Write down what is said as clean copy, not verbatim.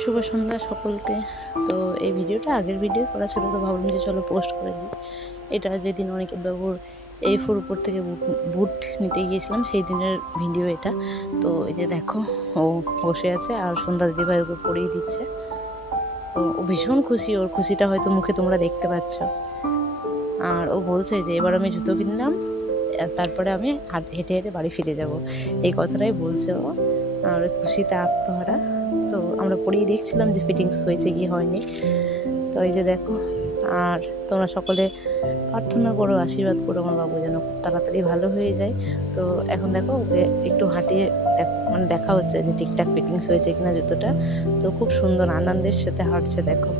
শুভ সন্ধ্যা সকলকে। তো এই ভিডিওটা আগের ভিডিও করা ছিল, তো ভাবলাম যে চলো পোস্ট করে দিই। এটা যেদিন অনিকেত বাবুর A4 উপর থেকে বুট নিতে গিয়েছিলাম সেই দিনের ভিডিও এটা। তো এই যে দেখো, ও বসে আছে আর সন্ধ্যা দিদিভাই ওকে পড়িয়ে দিচ্ছে। তো ও ভীষণ খুশি, ওর খুশিটা হয়তো মুখে তোমরা দেখতে পাচ্ছ। আর ও বলছে যে এবার আমি জুতো কিনলাম, তারপরে আমি হেঁটে হেঁটে বাড়ি ফিরে যাব, এই কথাটাই বলছে ও। আর খুশিতে আত্মহারা। তো আমরা পড়িয়ে দেখছিলাম যে ফিটিংস হয়েছে কি হয়নি। তো এই যে দেখো, আর তোমরা সকলে প্রার্থনা করো, আশীর্বাদ করো আমার বাবু যেন খুব তাড়াতাড়ি ভালো হয়ে যায়। তো এখন দেখো ওকে একটু হাঁটিয়ে দেখা হচ্ছে যে ঠিকঠাক ফিটিংস হয়েছে কিনা জুতোটা। তো খুব সুন্দর আনন্দের সাথে হাঁটছে দেখো।